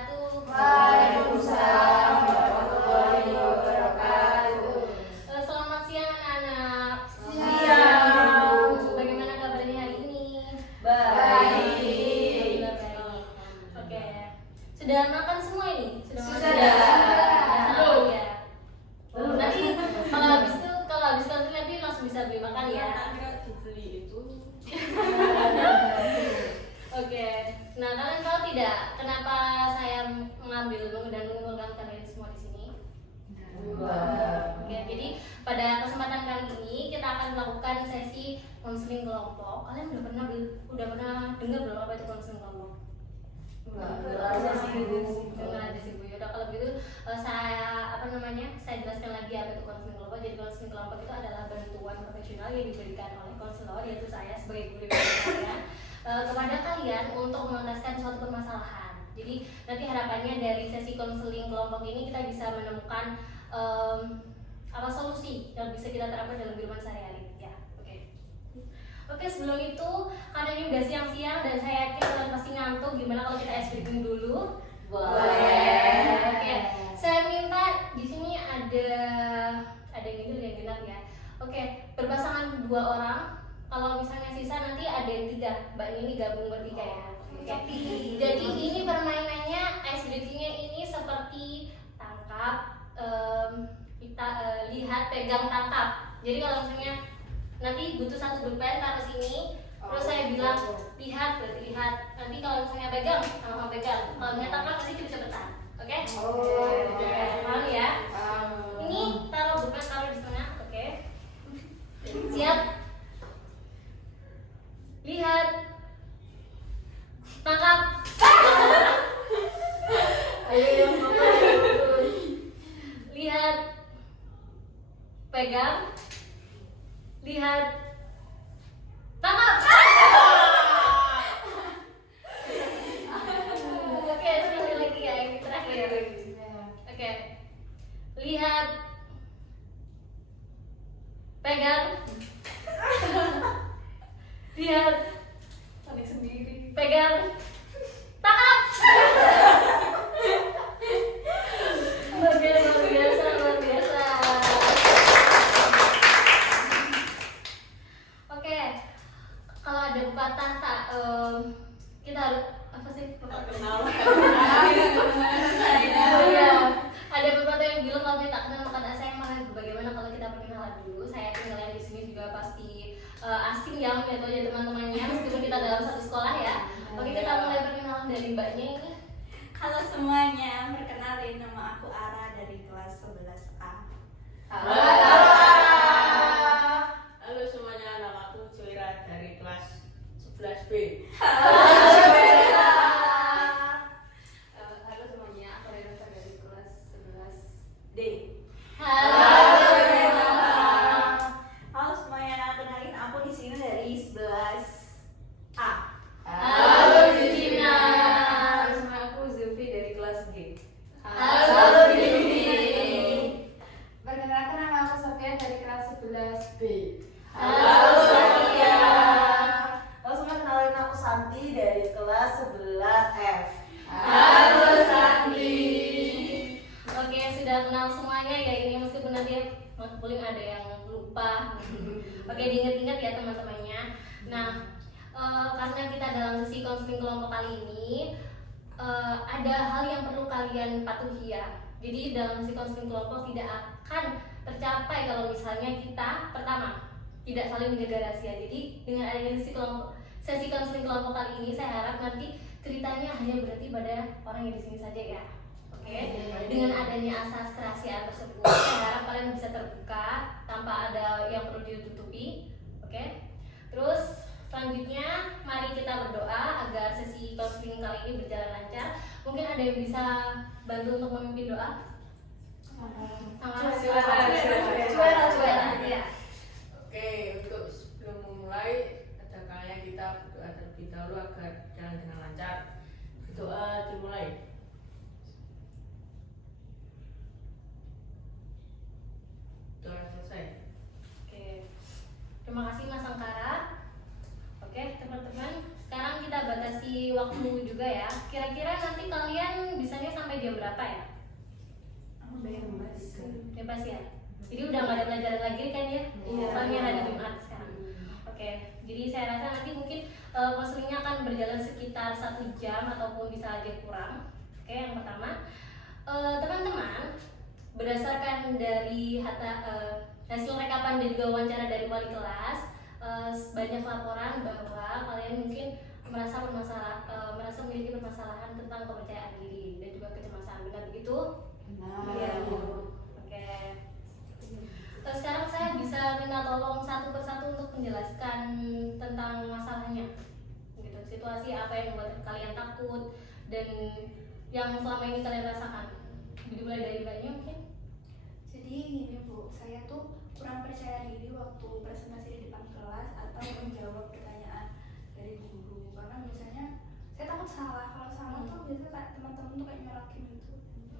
wabarakatuh. Waalaikumsalam warahmatullahi wabarakatuh. Selamat siang anak-anak. Siang. Bagaimana kabarnya hari ini? Baik. Baik. Oke. Sudah makan semua ini? Sudah. Ya. Nanti kalau habis kantin nanti langsung bisa beli makan ya. Dibeli itu. Oke. Nah, kalian tahu tidak kenapa saya mengambil dan mengumpulkan kalian semua di sini? Oke, jadi pada kesempatan kali ini kita akan melakukan sesi konseling kelompok. Kalian udah pernah dengar belum apa itu konseling kelompok? Dengar aja sih Bu. Yaudah kalau begitu saya jelaskan lagi apa itu konseling kelompok. Jadi konseling kelompok itu adalah bantuan profesional yang diberikan oleh konselor, yaitu saya sebagai guru kalian kepada kalian untuk mengentaskan suatu permasalahan. Jadi nanti harapannya dari sesi konseling kelompok ini kita bisa menemukan solusi yang bisa kita terapkan dalam kehidupan sehari-hari ya. Oke, sebelum itu karena ini udah siang-siang dan saya yakin kalian pasti ngantuk, gimana kalau kita ice breaking dulu? Boleh. Oke, saya minta di sini ada yang ini ada yang genap ya. Oke, berpasangan 2 orang. Kalau misalnya sisa nanti ada yang 3, Mbak Nini gabung bertiga ya. Oke. Jadi ini permainannya ice breakingnya ini seperti tangkap, lihat, pegang, tangkap. Jadi kalau misalnya nanti butuh satu pulpen taruh sini, terus saya bilang lihat berarti lihat. Nanti kalau misalnya pegang sama pegang, kalau misalnya tangkap pasti cepat-cepatan. Oke? Paham ya? Ini taruh pulpen taruh di tengah, oke? Siap? Lihat, tangkap. Lihat, pegang, lihat, tangkap. Oke, sekali lagi ya, yang terakhir. Oke, lihat, pegang, lihat, panik sendiri, pegang, tangkap. Luar biasa. Oke, kalau ada pepatah kita harus apa sih? Ada pepatah yang bilang kalau kita tak kenal maka tak sayang. Maka bagaimana kalau kita perkenalan dulu? Saya yakin kalian di sini juga pasti asing ya melihat wajah teman-temannya meskipun kita dalam satu sekolah ya. Oke, kita mulai perkenalan dari mbaknya ini. Halo semuanya, perkenalin nama aku Ara dari kelas 11A. Halo semuanya, nama aku Joira dari kelas 11B. Halo semuanya, aku Renata dari kelas 11D. Halo semuanya, kenalin aku di sini dari 11A. Halo Justina. Halo semua, aku Zulfi dari kelas G. Halo Justina. Perkenalkan, nama aku Sofia dari kelas 11B. Halo Sofia. Halo semua, kenalin aku Santi dari kelas 11F. Halo Santi. Oke, sudah kenal semuanya ya ini meskipun nanti paling ada yang lupa. Oke, diingat-ingat ya teman-temannya. Nah, karena kita dalam sesi konseling kelompok kali ini ada hal yang perlu kalian patuhi ya. Jadi dalam sesi konseling kelompok tidak akan tercapai kalau misalnya kita pertama tidak saling menjaga rahasia. Jadi dengan adanya sesi konseling kelompok kali ini saya harap nanti ceritanya hanya berarti pada orang yang di sini saja ya. Oke. Dengan adanya asas kerahasiaan tersebut saya harap kalian bisa terbuka tanpa ada yang perlu ditutupi. Oke. Terus selanjutnya mari kita berdoa agar sesi konseling kali ini berjalan lancar. Mungkin ada yang bisa bantu untuk memimpin doa? Juara ya. Oke, untuk sebelum memulai ada kalanya kita berdoa terlebih dahulu agar jalan dengan lancar. Doa dimulai. Doa selesai. Oke. Terima kasih Mas Angkara. Oke, teman-teman, sekarang kita batasi waktu juga ya. Kira-kira nanti kalian bisa berapa ya? Bebas. Bebas ya. Jadi udah nggak ada pelajaran lagi kan ya? Iya. Soalnya hari Jumat sekarang. Oke, jadi saya rasa nanti mungkin konselingnya akan berjalan sekitar 1 jam ataupun bisa aja kurang. Oke, yang pertama teman-teman berdasarkan dari hasil rekapan dan juga wawancara dari wali kelas, banyak laporan bahwa kalian mungkin merasa memiliki permasalahan tentang kepercayaan diri dan juga kecemasan. Benar begitu? Iya. Oke. Sekarang saya bisa minta tolong satu persatu untuk menjelaskan tentang masalahnya, gitu. Situasi apa yang membuat kalian takut dan yang selama ini kalian rasakan. Dimulai dari Mbaknya mungkin. Jadi gini Bu, saya tuh kurang percaya diri waktu presentasi di depan kelas atau menjawab pertanyaan dari guru, karena biasanya saya takut salah. Kalau salah tuh biasanya kayak teman-teman tuh kayak nyorokin gitu.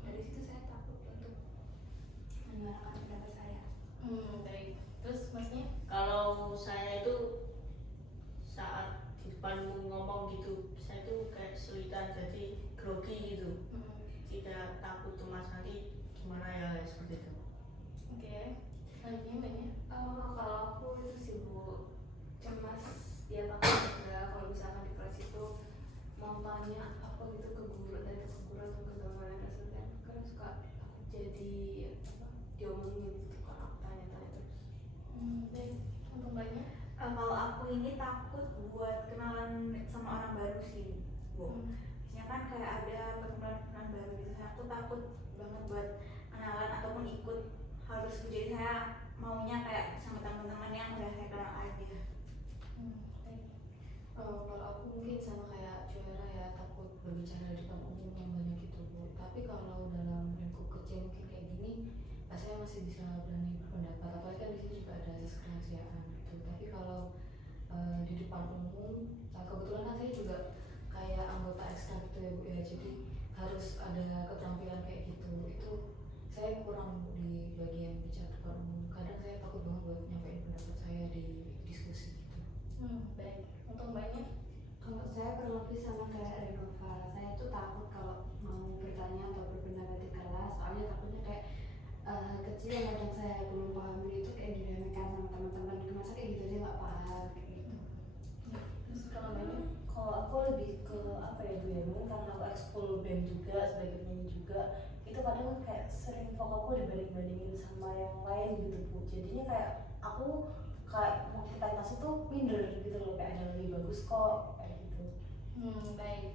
Dari situ saya takut untuk menyuarakan pendapat saya. Baik. Terus Masnya? Kalau saya itu saat di depan ngomong gitu, saya tuh kayak kesulitan, jadi grogi gitu. Tidak takut cemas nanti gimana ya, seperti itu. Oke. Selanjutnya Mbaknya. Kalau aku itu sih Bu, cemas ya takut juga kalau misalkan di kelas itu mau tanya apa gitu ke guru, tanya ke guru atau ke teman yang aslinya, karena suka takut jadi diomongin gitu kalau aku tanya-tanya terus. Baik. Untuk Mbaknya? Kalau aku ini takut buat kenalan sama orang baru sih Bu. Biasanya kan kayak ada pertemuan baru gitu, aku takut banget buat kenalan ataupun ikut harus. Jadi saya maunya kayak sama teman-teman yang udah saya kenal aja. Baik. Kalau aku mungkin sama kayak Juara ya, takut berbicara di depan umum yang banyak gitu Bu. Tapi kalau dalam lingkup kecil mungkin kayak gini, saya masih bisa berani berpendapat. Apalagi kan di sini juga ada asas kerahasiaan gitu. Tapi kalau di depan umum, kebetulan kan saya juga kayak anggota ekstra gitu ya Bu ya. Jadi harus ada keterampilan kayak gitu. Itu saya kurang di bagian bicara depan umum. Kadang saya takut banget buat nyampein pendapat saya di diskusi gitu. Baik. Untuk Mbaknya? Kalau saya kurang lebih sama kayak Renova, saya tuh takut kalau mau bertanya atau berpendapat di kelas, soalnya takutnya kayak kecil yang kadang saya belum paham itu kayak diremehkan sama teman-teman, masa kayak gitu aja nggak paham kayak gitu. Terus kalau Mbaknya? Kalau aku lebih ke apa ya Bu ya, mungkin karena aku ekskul band juga sebagai penyanyi juga, itu kadang kayak sering vokalku dibanding-bandingin sama yang lain gitu Bu. Jadinya kayak aku kayak mau kita tas itu minder gitu loh, kayak ada lebih bagus kok kayak gitu. Baik.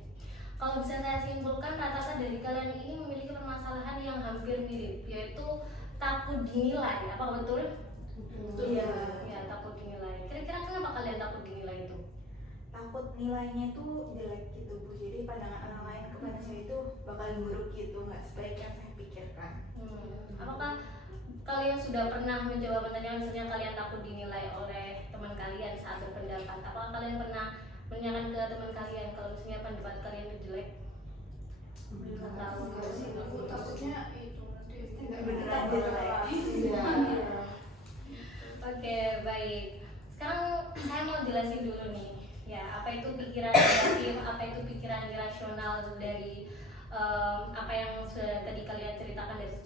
Kalau bisa saya simpulkan, rata-rata dari kalian ini memiliki permasalahan yang hampir mirip, yaitu takut dinilai. Apa betul? Iya. Ya, takut dinilai. Kira-kira kenapa kalian takut dinilai itu? Takut nilainya tuh jelek gitu Bu, jadi pandangan orang lain kepada saya itu bakal buruk gitu, nggak sebaik yang saya pikirkan. Apakah kalian sudah pernah mencoba bertanya, misalnya kalian takut dinilai oleh teman kalian saat berpendapat? Apakah kalian pernah menanyakan ke teman kalian kalau misalnya pendapat kalian itu jelek? Belum tahu. enggak sih, aku takutnya itu nanti Nggak beneran beneran jelek. Oke, baik. Sekarang saya mau jelasin dulu nih, ya, apa itu pikiran negatif, apa itu pikiran irasional dari apa yang sudah tadi kalian ceritakan dari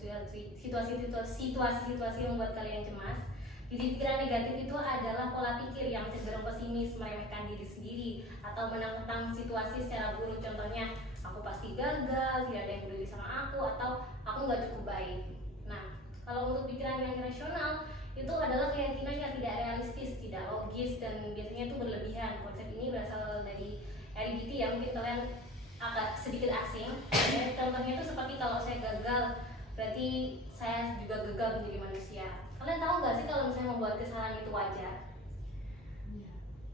situasi-situasi yang membuat kalian cemas. Jadi pikiran negatif itu adalah pola pikir yang cenderung pesimis, meremehkan diri sendiri, atau menentang situasi secara buruk. Contohnya, aku pasti gagal, tidak ada yang peduli sama aku, atau aku nggak cukup baik. Nah, kalau untuk pikiran yang irasional, itu adalah keyakinan yang tidak realistis, tidak logis, dan biasanya itu berlebihan. Konsep ini berasal dari RBT ya, mungkin kalian agak sedikit asing. Ya, contohnya itu seperti kalau saya gagal, berarti saya juga gagal menjadi manusia. Kalian tahu nggak sih kalau misalnya membuat kesalahan itu wajar?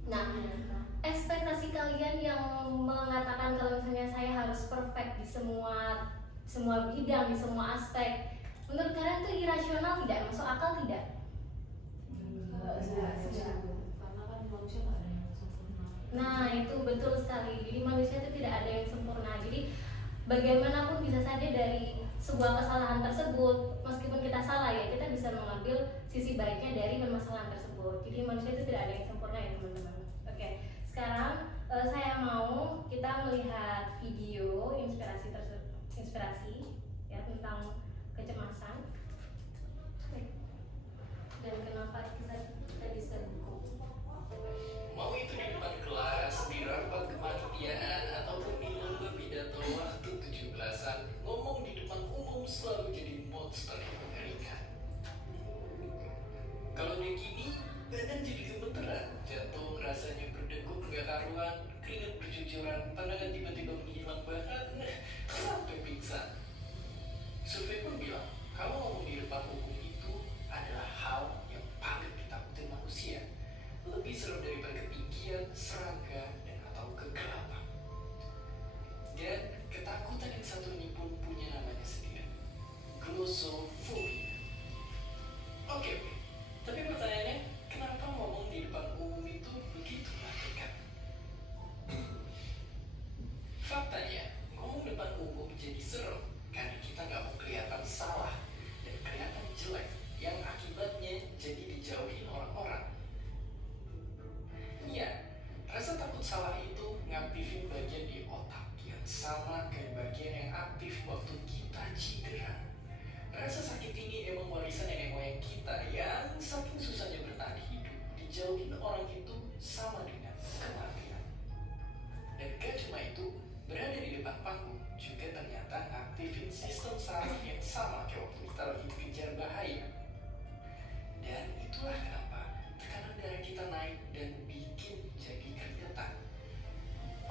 Nah, ekspektasi kalian yang mengatakan kalau misalnya saya harus perfect di semua bidang, di semua aspek, menurut kalian itu irasional tidak? Masuk akal tidak? Karena kan manusia nggak ada yang sempurna. Nah, itu betul sekali. Jadi manusia itu tidak ada yang sempurna. Jadi bagaimanapun bisa saja dari sebuah kesalahan tersebut, meskipun kita salah ya, kita bisa mengambil sisi baiknya dari permasalahan tersebut. Jadi manusia itu tidak ada yang sempurna ya teman-teman. Oke, sekarang saya mau kita melihat video inspirasi. warisan nenek moyang kita yang saking susahnya bertahan hidup, dijauhin orang itu sama dengan kematian. Dan gak cuma itu, berada di depan panggung juga ternyata aktifin sistem saraf yang sama kayak waktu kita lagi dikejar bahaya. Dan itulah kenapa tekanan darah kita naik dan bikin jadi keringetan.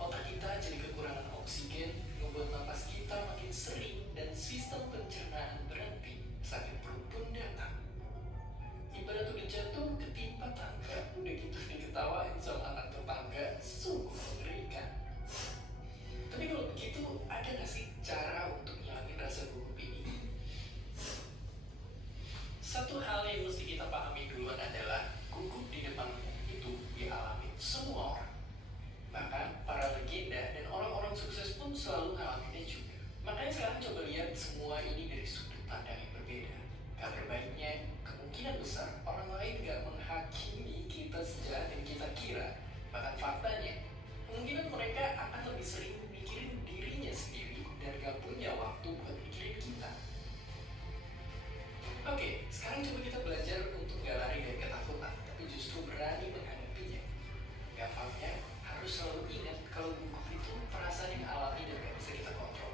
Otak kita jadi kekurangan oksigen, membuat napas kita makin sering dan sistem pencernaan berhenti sampai perut pun datang. Ibarat udah jatuh ketimpa tangga, udah gitu diketawain sama anak tetangga, sungguh mengerikan. Tapi kalau begitu, ada gak sih cara untuk ngilangin rasa gugup ini? Satu hal yang mesti kita pahami duluan adalah gugup di depan umum itu dialami semua orang. Bahkan para legenda dan orang-orang sukses pun selalu ngalaminnya juga. Makanya sekarang coba lihat semua ini dari sudut pandang yang berbeda. Kabar baiknya, kemungkinan besar orang lain gak menghakimi kita sejahat yang kita kira. Bahkan faktanya, kemungkinan mereka akan lebih sering mikirin dirinya sendiri dan gak punya waktu buat mikirin kita. Oke, sekarang coba kita belajar untuk gak lari dari ketakutan, tapi justru berani menghadapinya. Gampangnya, harus selalu ingat kalau gugup itu perasaan yang alami dan gak bisa kita kontrol.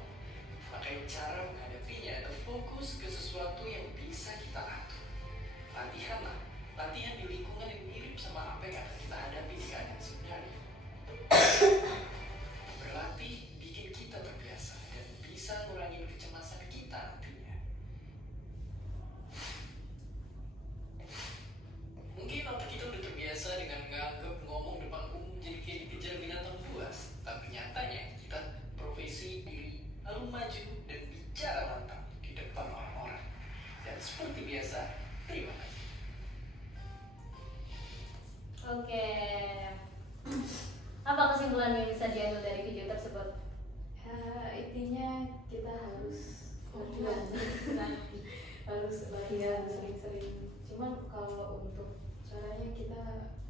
Makanya cara menghadapinya adalah fokus ke sesuatu yang bisa kita atur. Latihanlah, latihan di lingkungan yang mirip sama apa yang akan kita hadapi di keadaan sebenarnya. Berlatih bikin kita terbiasa dan bisa ngurangin kecemasan kita nantinya. Mungkin otak kita udah terbiasa dengan nganggep ngomong depan umum jadi kayak dikejar binatang buas. Tapi nyatanya kita profesi diri lalu maju dan bicara lantang di depan orang-orang. Dan seperti biasa, terima kasih. Oke. Apa kesimpulan yang bisa diambil dari video tersebut? Intinya kita harus latihan, harus latihan sering-sering. Cuman kalau untuk caranya kita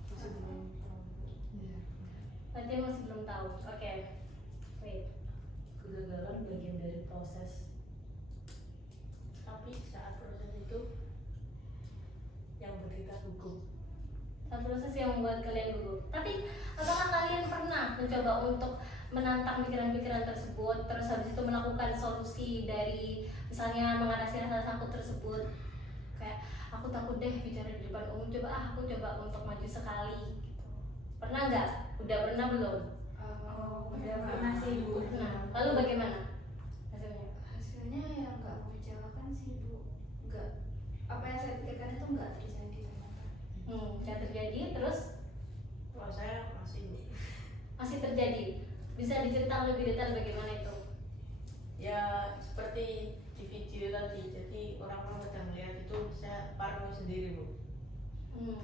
masih belum tahu. Berarti masih belum tahu. Oke. Wait. Kegagalan bagian dari proses. Tapi saat proses itu Yang buat kita gugup. Satu proses yang membuat kalian gugup. Tapi apakah kalian pernah mencoba untuk menantang pikiran-pikiran tersebut, terus habis itu melakukan solusi dari misalnya mengatasi rasa takut tersebut? Kayak aku takut deh bicara di depan umum, aku coba untuk maju sekali gitu. Pernah nggak? Udah pernah belum? Udah pernah sih Bu. Nah, lalu bagaimana hasilnya? Hasilnya ya nggak mengecewakan sih Bu. Nggak, apa yang saya pikirkan itu nggak terjadi ternyata. Nggak terjadi, terus kalau saya masih terjadi. Bisa diceritakan lebih detail bagaimana itu? ya seperti di video tadi, jadi orang-orang sedang melihat itu saya parno sendiri Bu.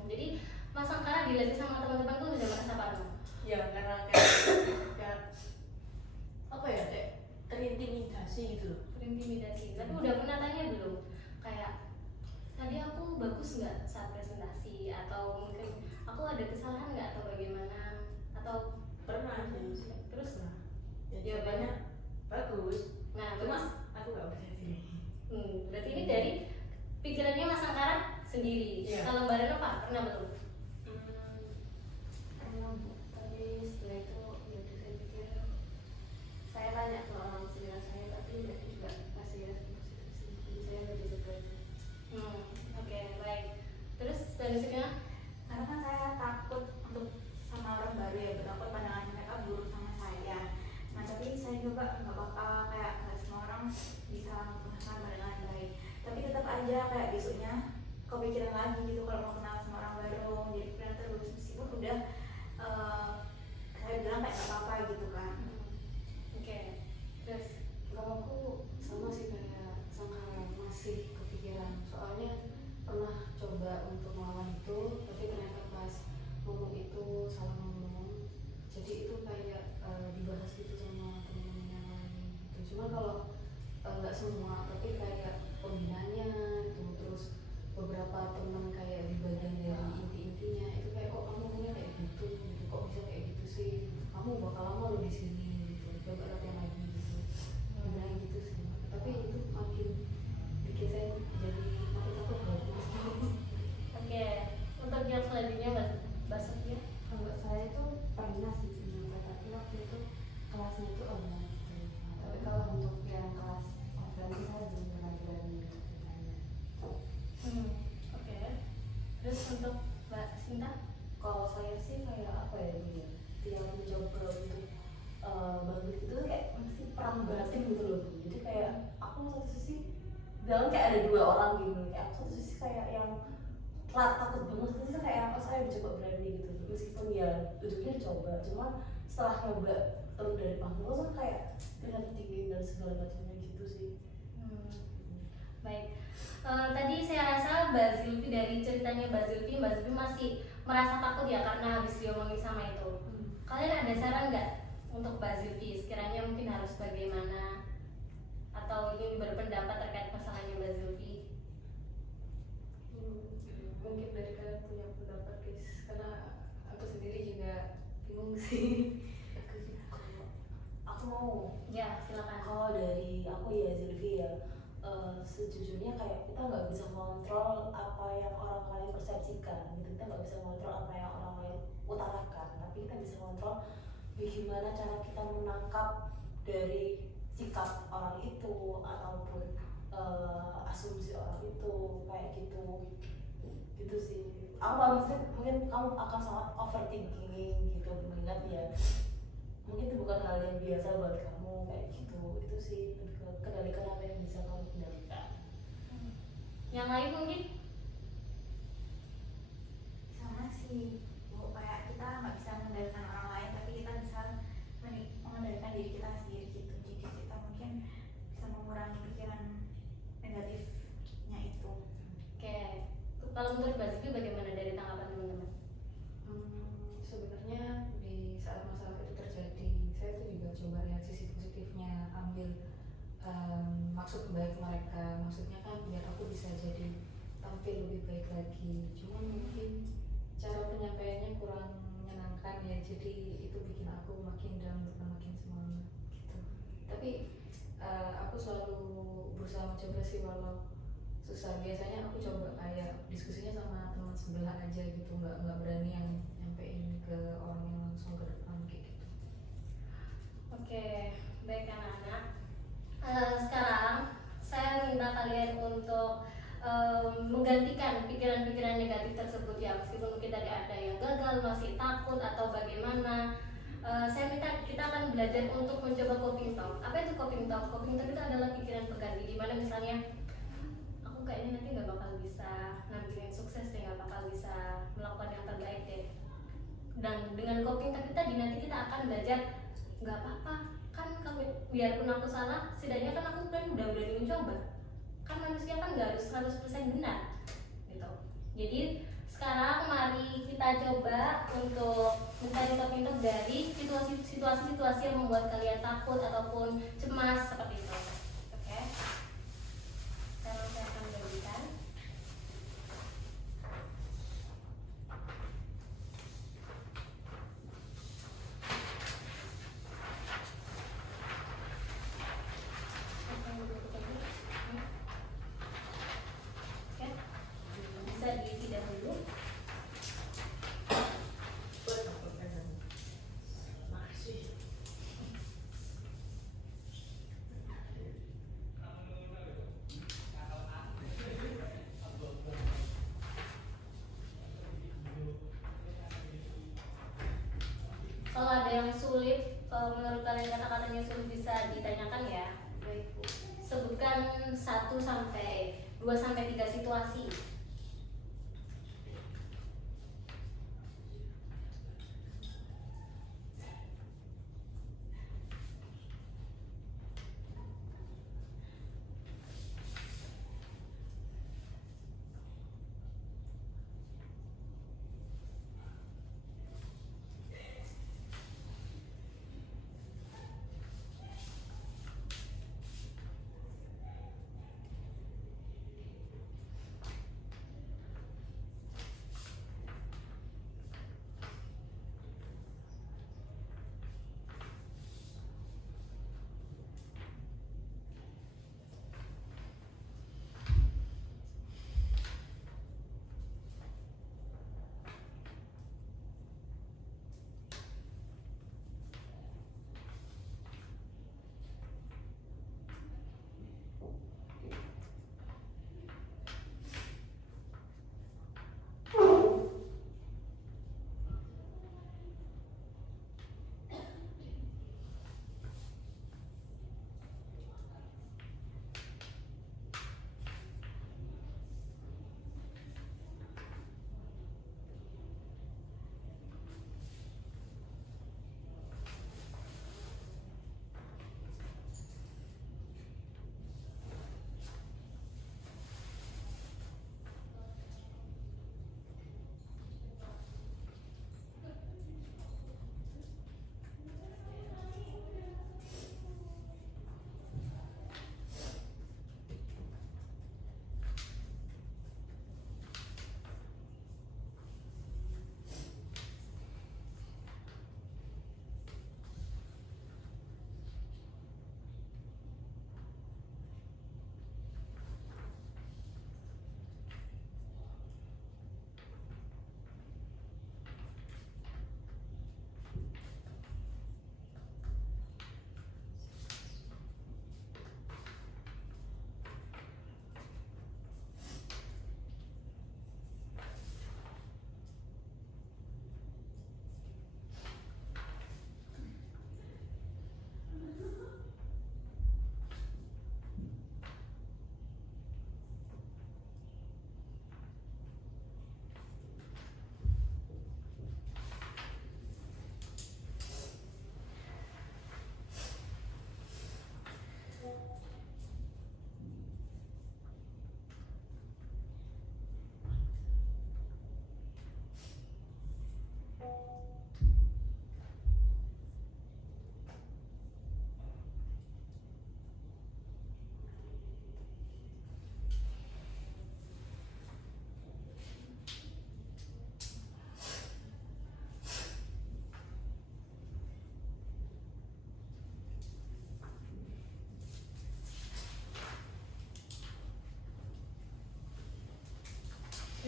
Jadi Mas Angkara dilatih sama teman-teman tuh sudah merasa parno? Ya karena kayak apa ya, kayak terintimidasi gitu. Terintimidasi. Tapi udah pernah tanya belum? Kayak tadi aku bagus nggak saat presentasi, atau mungkin aku ada kesalahan nggak atau bagaimana? Atau Pernah sih. terus? Ya Jawabannya? jawabannya bagus. Nah, Cuma terus? aku gak percaya diri. Berarti ini dari pikirannya Mas Angkara sendiri. Iya. Kalau Mbak Reno Pak pernah belum? Tapi setelah itu ya udah saya pikir, saya tanya ke orang sekitar saya, tapi mereka juga kasih respon positif sih. Jadi saya nggak jaga itu. Oke, baik. Terus selanjutnya? Karena kan saya takut untuk sama orang baru ya, takut pandangan mereka buruk sama saya. Nah tapi saya coba nggak apa-apa, kayak nggak semua orang bisa mengenal dengan baik. Tapi tetap aja kayak besoknya kepikiran lagi gitu kalau mau kenal sama orang baru, jadi pikiran terus meskipun udah saya bilang kayak nggak apa-apa gitu kan. Oke. Terus? Kalau aku sama sih kayak Sangkara, masih kepikiran. Soalnya pernah coba untuk melawan itu, tapi ternyata pas ngomong itu salah ngomong. Jadi itu kayak dibahas gitu sama teman-teman yang lain gitu. Cuma kalau nggak semua, tapi kayak pembinanya itu, terus beberapa teman kayak di bagian dari inti-intinya itu kayak kok kamu ngomongnya kayak gitu, kok bisa kayak gitu sih, kamu bakal lama lo di sini gitu, coba latihan lagi gitu. Bilang gitu sih, tapi itu makin bikin saya jadi makin takut aku satu sisi bilang kayak ada dua orang gitu, kayak aku satu sisi kayak yang takut banget, satu sisi kayak oh saya udah coba berani gitu, meskipun ya ujungnya dicoba, cuman setelah nyoba turun dari panggung langsung kayak keringat dingin dan segala macamnya gitu sih. Baik. Tadi saya rasa Mbak Zilvi, dari ceritanya Mbak Zilvi masih merasa takut ya karena habis diomongin sama itu. Kalian ada saran nggak untuk Mbak Zilvi? Sekiranya mungkin harus bagaimana? Atau ingin berpendapat terkait masalahnya Mbak Zilvi? Mungkin dari kalian punya pendapat guys, karena aku sendiri juga bingung sih. Aku mau Ya, silakan. kalau dari aku ya Zilvi ya, sejujurnya kayak kita nggak bisa kontrol apa yang orang lain persepsikan gitu, kita nggak bisa kontrol apa yang orang lain utarakan, tapi kita bisa kontrol bagaimana cara kita menangkap dari sikap orang itu ataupun asumsi orang itu kayak gitu sih. Aku mungkin kamu akan sangat overthinking gitu, mengingat ya mungkin itu bukan hal yang biasa buat kamu kayak gitu. Itu sih kendalikan apa yang bisa kamu kendalikan. Yang lain mungkin? Sama sih Bu, kayak kita nggak bisa mengendalikan orang lain, tapi kita bisa mengendalikan diri kita sendiri gitu. Jadi kita mungkin bisa mengurangi pikiran negatifnya itu. Oke. Kalau menurut Mbak Zilvi bagaimana dari tanggapan teman-teman? Sebenarnya di saat masalah itu terjadi, saya tuh juga coba lihat sisi positifnya, ambil maksud baik mereka, maksudnya kan biar aku bisa jadi tampil lebih baik lagi. Cuman mungkin cara penyampaiannya kurang menyenangkan ya, jadi itu bikin aku makin down dan makin semangat gitu. Tapi aku selalu berusaha mencoba sih, walau susah. Biasanya aku coba kayak diskusinya sama teman sebelah aja gitu, nggak berani yang nyampein ke orang yang langsung ke depan kayak gitu. Oke, baik anak-anak. Sekarang saya minta kalian untuk menggantikan pikiran-pikiran negatif tersebut ya, meskipun mungkin tadi ada yang gagal, masih takut atau bagaimana. Saya minta kita akan belajar untuk mencoba coping talk. Apa itu coping talk? Coping talk itu adalah pikiran pengganti, di mana misalnya aku kayaknya nanti nggak bakal bisa nampilin sukses deh, nggak bakal bisa melakukan yang terbaik deh. Dan dengan coping talk tadi nanti kita akan belajar nggak apa-apa kan, kalau biarpun aku salah, setidaknya kan aku kan udah berani mencoba. Kan manusia kan nggak harus 100% benar gitu. Jadi sekarang mari kita coba untuk mencari topik dari situasi-situasi yang membuat kalian takut ataupun cemas seperti itu. Oke. Sekarang saya akan berikan. Bisa diisi dahulu. Kalau ada yang sulit, menurut kalian kata-katanya sulit, bisa ditanyakan ya. Baik Bu. Sebutkan 1 sampai 2 sampai 3 situasi.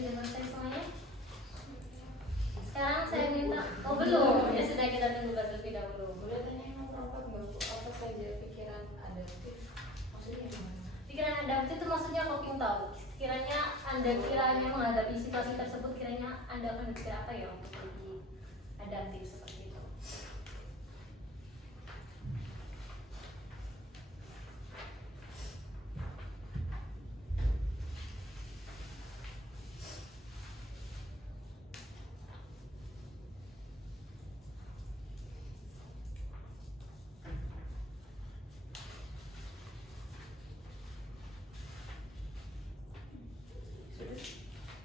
Sudah selesai semuanya? Sekarang saya minta, oh belum, ya sudah kita tunggu terlebih dahulu. Boleh tanya yang rapat nggak Bu? Apa saja pikiran adaptif? Maksudnya gimana? Pikiran adaptif itu maksudnya aku ingin tahu. Anda kiranya menghadapi situasi tersebut, kiranya Anda akan berpikir apa ya untuk lebih adaptif seperti itu?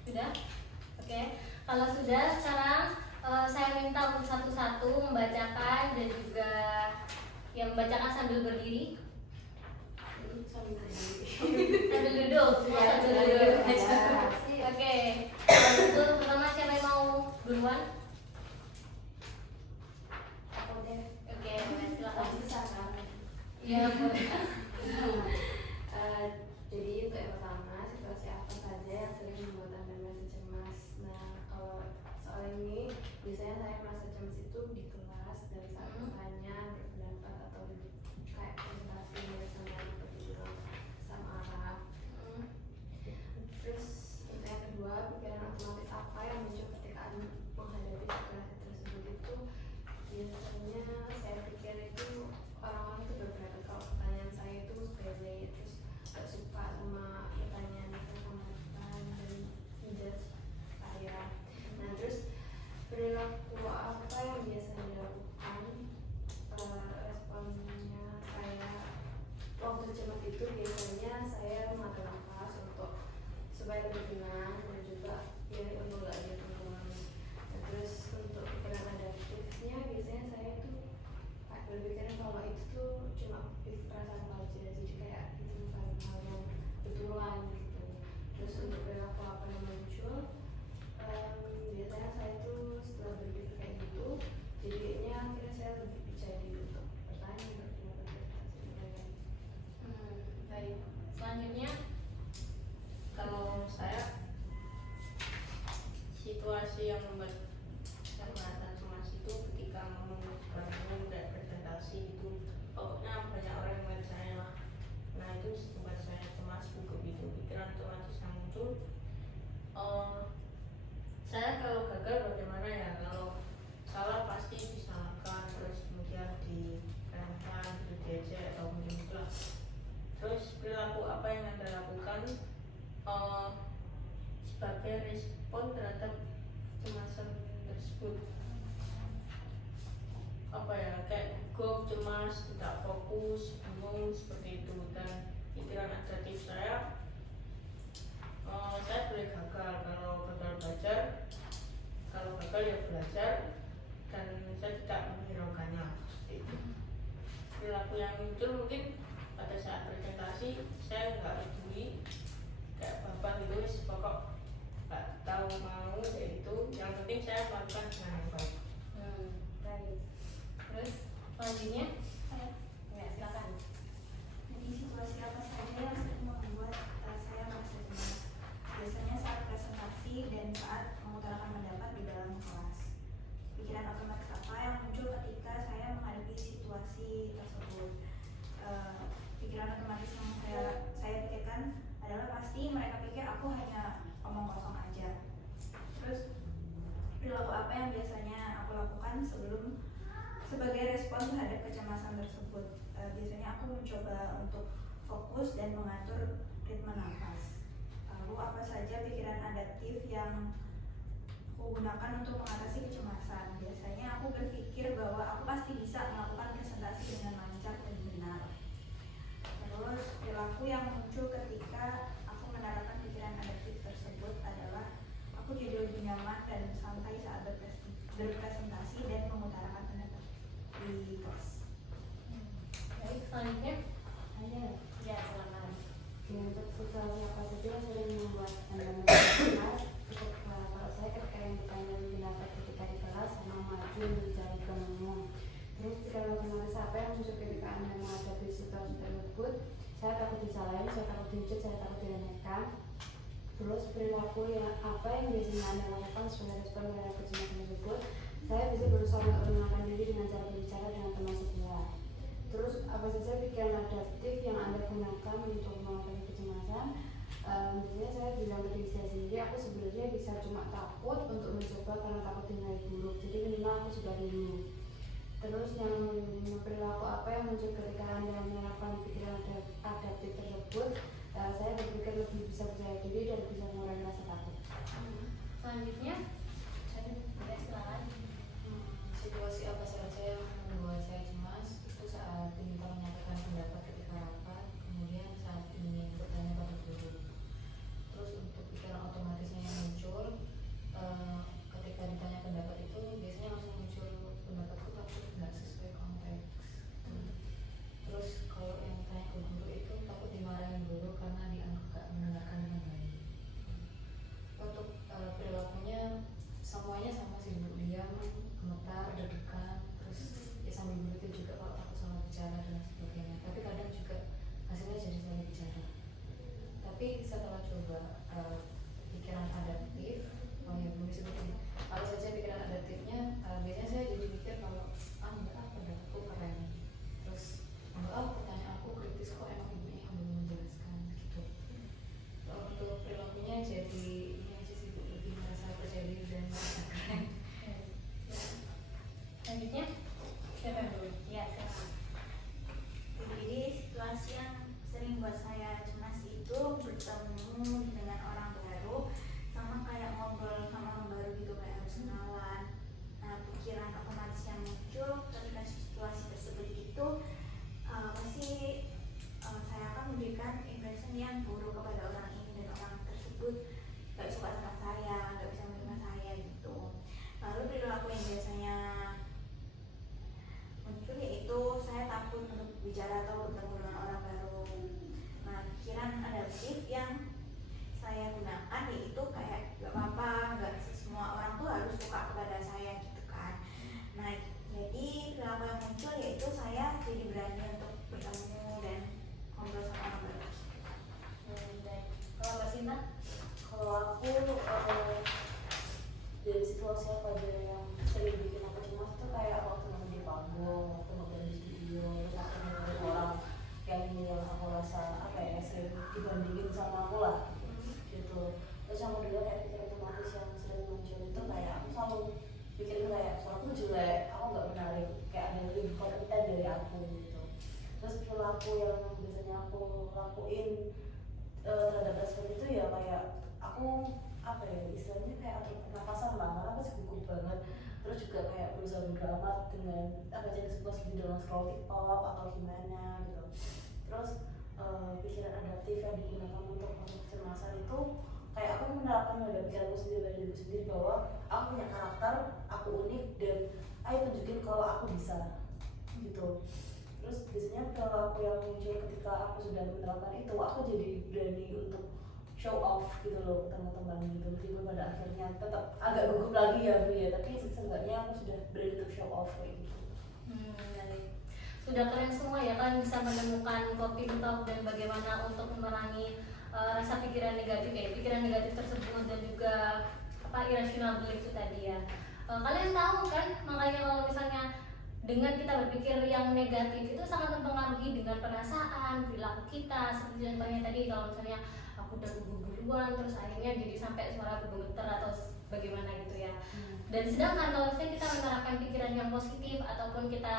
Sudah? Oke. Kalau sudah, sekarang saya minta untuk satu-satu membacakan dan juga yang membacakan sambil berdiri. Sambil berdiri. Sambil duduk, semua sambil duduk. Oke. Kalau itu pertama siapa yang mau duluan? Aku deh. Oke, silakan. Bisa kan? Iya, boleh. Jadi untuk yang pertama, situasi apa saja yang sering membuat Anda merasa cemas? Nah, kalau soal ini biasanya saya merasa cemas itu di kelas dan saat bertanya, berpendapat atau kayak presentasi bersama ketiduran sama arah. Terus untuk yang kedua, pikiran otomatis apa yang muncul ketika Anda menghadapi situasi tersebut itu biasanya saya pikir itu orang-orang itu berpendapat kalau pertanyaan saya itu sepele, terus gak suka sama pertanyaan yang saya sampaikan dan menjudge saya. Nah terus perilaku apa yang biasa dilakukan, responnya saya waktu cemas itu biasanya saya mengatur nafas untuk supaya lebih tenang dan juga biar untuk gak ada tenggelam. Nah, terus untuk pikiran adaptifnya biasanya saya tuh berpikir kalau itu tuh cuma perasaan aja, jadi kayak itu bukan hal yang betulan gitu. Terus untuk perilaku apa yang muncul, biasanya saya tuh setelah berpikir kayak gitu, jadinya akhirnya saya lebih percaya diri untuk bertanya, berpendapat. Baik. Selanjutnya, Kalau saya situasi yang membuat saya merasa cemas itu ketika ngomong depan umum kayak presentasi itu, pokoknya banyak orang yang melihat saya lah. Nah itu membuat saya cemas, gugup itu pikiran otomatis yang muncul. Saya kalau gagal bagaimana ya, kalau salah pasti disalahkan, terus kemudian diremehkan, diejek atau mungkin itulah. Terus perilaku apa yang Anda lakukan sebagai respon terhadap kecemasan tersebut? Apa ya, kayak gugup, cemas, tidak fokus, bingung seperti itu. Dan pikiran adaptif saya boleh gagal. Kalau gagal belajar, kalau gagal ya belajar, dan saya tidak menghiraukannya seperti itu. Perilaku yang muncul mungkin pada saat presentasi saya nggak peduli, kayak bapak itu pokok nggak tahu mau kayak itu, yang penting saya melakukan dengan yang baik. baik. Terus selanjutnya, ya silakan. Jadi situasi apa saja yang sering membuat saya merasa cemas? Biasanya saat presentasi dan saat mengutarakan pendapat di dalam kelas. Pikiran otomatis apa yang muncul ketika saya menghadapi situasi tersebut? Pikiran otomatis yang saya pikirkan adalah pasti mereka pikir aku hanya omong kosong aja. Terus perilaku apa yang biasanya aku lakukan sebagai respon terhadap kecemasan tersebut? Biasanya aku mencoba untuk fokus dan mengatur ritme nafas. Lalu apa saja pikiran adaptif yang aku gunakan untuk mengatasi kecemasan? Biasanya aku berpikir bahwa aku pasti bisa melakukan presentasi dengan lancar dan benar. Terus perilaku yang muncul ketika aku menerapkan pikiran adaptif tersebut adalah aku jadi lebih nyaman dan santai saat berpresentasi dan mengutarakan pendapat di kelas. Baik, selanjutnya. Ada. Ya, silakan. Untuk situasi apa saja yang sering membuat Anda merasa cemas? Kalau saya ketika yang ditanya pendapat ketika di kelas sama maju mencari penemu. Terus pikiran otomatis apa yang muncul ketika Anda menghadapi situasi tersebut? Saya takut disalahin, saya takut dihujat, saya takut diremehkan. Terus perilaku yang apa yang biasanya Anda lakukan sebagai respon terhadap kecemasan tersebut? Saya bisa berusaha untuk menenangkan diri dengan cara berbicara dengan teman sebelah. Terus apa saja pikiran adaptif yang Anda gunakan untuk mengatasi kecemasan? Biasanya saya bilang ke diri saya sendiri, aku sebenarnya bisa cuma takut untuk mencoba karena takut dinilai buruk. Jadi minimal aku sudah dulu. Terus yang perilaku apa yang muncul ketika Anda menerapkan pikiran adaptif tersebut? Saya berpikir lebih bisa percaya diri dan bisa mengurangi rasa takut. Selanjutnya, silakan. Situasi apa saja yang membuat saya cemas itu saat diminta menyampaikan pendapat ketika rapat, kemudian saat ingin bertanya pada guru. Terus untuk pikiran otomatisnya yang muncul ketika ditanya pendapat itu biasanya langsung muncul pendapatku takut nggak sesuai konteks. Terus kalau yang tanya ke guru itu takut dimarahin guru karena dianggap gak mendengarkan dengan baik. Untuk perilakunya semuanya sama sih, Bu, diam, gemetar, deg-degan, terus ya sambil berpikir juga kalau aku salah bicara dan sebagainya. Tapi kadang juga hasilnya jadi salah bicara. Tapi setelah coba pikiran adaptif, belum disebutin. Kalau saja pikiran adaptifnya, biasanya saya jadi mikir kalau enggak, pendapatku keren. Terus enggak, pertanyaan aku kritis kok, emang ibunya yang belum menjelaskan gitu. Untuk perilakunya jadi ini aja sih, Bu, lebih merasa percaya diri dan merasa keren. Selanjutnya, siapa yang dulu? Ya, silakan. Jadi situasi yang sering buat saya cemas itu bertemu dengan orang baru, sama kayak ngobrol sama orang baru gitu, kayak harus kenalan. Nah, pikiran otomatis yang muncul ketika situasi tersebut itu pasti saya akan memberikan impression yang buruk kepada orang ini, dan orang tersebut gak suka sama saya, gak bisa menerima saya gitu. Lalu perilaku yang biasanya muncul yaitu saya takut untuk bicara atau bertemu dengan orang baru. Nah, pikiran adaptif yang saya gunakan yaitu kayak gak apa-apa, gak semua orang tuh harus suka kepada saya gitu kan. Nah, jadi perilaku yang muncul yaitu saya jadi berani untuk bertemu dan ngobrol sama orang baru. Baik. Kalau Mbak Sinta? Kalau aku dari situasi apa aja yang sering bikin aku cemas tuh kayak waktu nonton di panggung, waktu nonton di studio, terus aku dengerin orang yang aku rasa apa ya, sering dibandingin sama aku lah gitu. Terus yang kedua kayak pikir otomatis yang sering muncul itu kayak aku selalu pikirin kayak suaraku jelek, aku nggak menarik, kayak ada yang lebih kompeten dari aku gitu. Terus perilaku yang biasanya aku lakuin terhadap respon itu ya kayak aku apa ya, istilahnya kayak atur pernapasan lah, karena aku sih gugup banget. Terus juga kayak berusaha bodo amat dengan apa jenis di dalam scroll TikTok atau gimana gitu. Terus pikiran adaptif yang digunakan untuk kecemasan itu kayak aku menerapkan pada pikiranku sendiri, pada diriku sendiri bahwa aku punya karakter, aku unik, dan ayo tunjukin kalau aku bisa gitu. Terus biasanya kalau aku yang muncul ketika aku sudah menerapkan itu, aku jadi berani untuk show off gitu loh ke teman-teman gitu. Meskipun pada akhirnya tetap agak gugup lagi ya Bu ya, tapi seenggaknya aku sudah berani untuk show off kayak gitu. Baik. Sudah keren semua ya kan, bisa menemukan coping talk dan bagaimana untuk memerangi rasa pikiran negatif ya, pikiran negatif tersebut, dan juga irrational belief itu tadi ya. Kalian tahu kan, makanya kalau misalnya dengan kita berpikir yang negatif itu sangat mempengaruhi dengan perasaan, perilaku kita. Seperti contohnya tadi, kalau misalnya aku udah gugup duluan, terus akhirnya jadi sampai suara aku gemeter atau bagaimana gitu ya. Dan sedangkan kalau misalnya kita menerapkan pikiran yang positif ataupun kita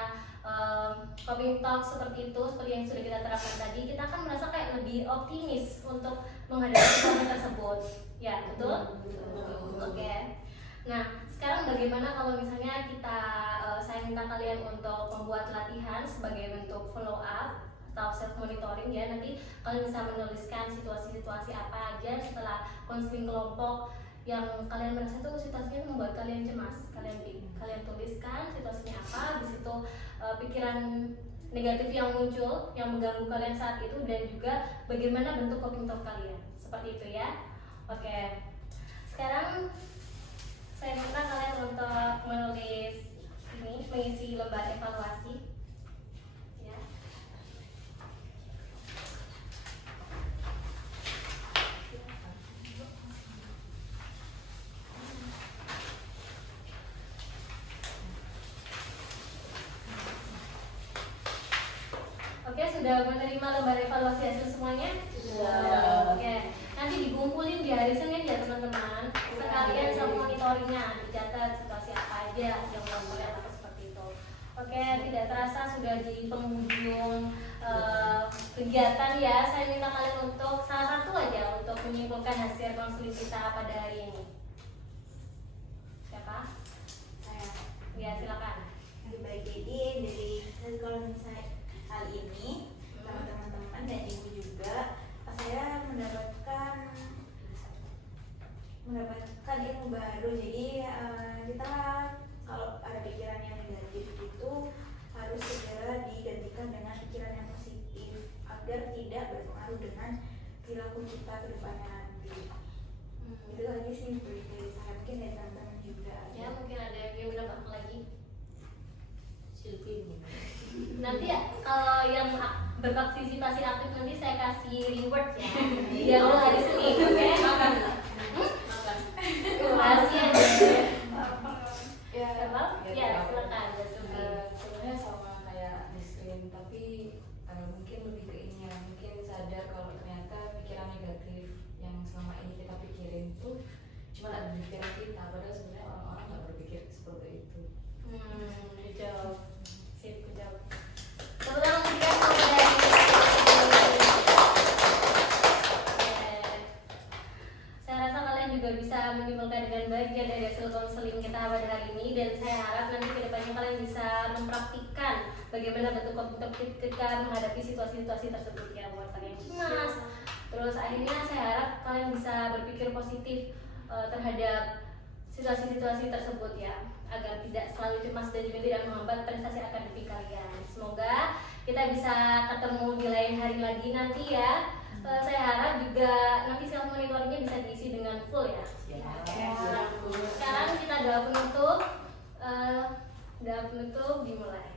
coping talk seperti itu, seperti yang sudah kita terapkan tadi, kita akan merasa kayak lebih optimis untuk menghadapi situasi tersebut. Ya, betul? Oke. Nah, sekarang bagaimana kalau misalnya saya minta kalian untuk membuat latihan sebagai bentuk follow up atau self monitoring ya. Nanti kalian bisa menuliskan situasi-situasi apa aja setelah konseling kelompok yang kalian merasa tuh situasinya membuat kalian cemas. Kalian tuliskan situasinya apa, di situ pikiran negatif yang muncul yang mengganggu kalian saat itu, dan juga bagaimana bentuk coping talk kalian. Seperti itu ya. Oke. Sekarang saya minta kalian untuk menulis ini, mengisi lembar evaluasi ya. sudah menerima lembar evaluasi hasil semuanya? Sudah. Oke. Nanti dikumpulin di hari Senin ya teman-teman. Sekalian self monitoringnya dicatat situasi apa aja yang dilakukan atau seperti itu. Oke, tidak terasa sudah di penghujung kegiatan ya. Saya minta kalian untuk salah satu aja untuk menyimpulkan hasil konseling kita pada hari ini. Siapa? Saya Ya, silakan. dibagi dari kalau misalnya hal ini sama teman-teman dan ibu juga, saya mendapatkan ilmu baru. Jadi kita kalau ada pikiran yang negatif itu harus segera digantikan dengan pikiran yang positif agar tidak berpengaruh dengan perilaku kita ke depannya nanti. Itu lagi sih dari saya, mungkin dari teman-teman juga. Ya, mungkin ada yang ingin menambahkan lagi. Silvi. Nanti kalau yang berpartisipasi aktif nanti saya kasih reward ya. Dia kalau hari Senin, oke? Makan. Rahasia aja. Ya, Siapa? Ya, silakan. sebenarnya sama kayak di screen, tapi mungkin lebih ke ini ya, mungkin sadar kalau ternyata pikiran negatif yang selama ini kita pikirin tuh cuma ada di pikiran kita, padahal sebenarnya orang-orang nggak berpikir seperti itu. Dijawab. Sip, dijawab. Tepuk tangan untuk kita semua. Saya rasa kalian juga bisa menyimpulkan dengan bagian dari hasil konseling kita pada hari ini, dan saya harap nanti kedepannya kalian bisa mempraktikkan bagaimana bentuk komputer ketika menghadapi situasi-situasi tersebut ya, buat kalian cemas. Terus akhirnya saya harap kalian bisa berpikir positif terhadap situasi-situasi tersebut ya, agar tidak selalu cemas dan juga tidak menghambat prestasi akademik kalian. Semoga kita bisa ketemu di lain hari lagi nanti ya. Saya harap juga nanti self monitoringnya bisa diisi dengan full ya. Sekarang kita doa penutup dimulai.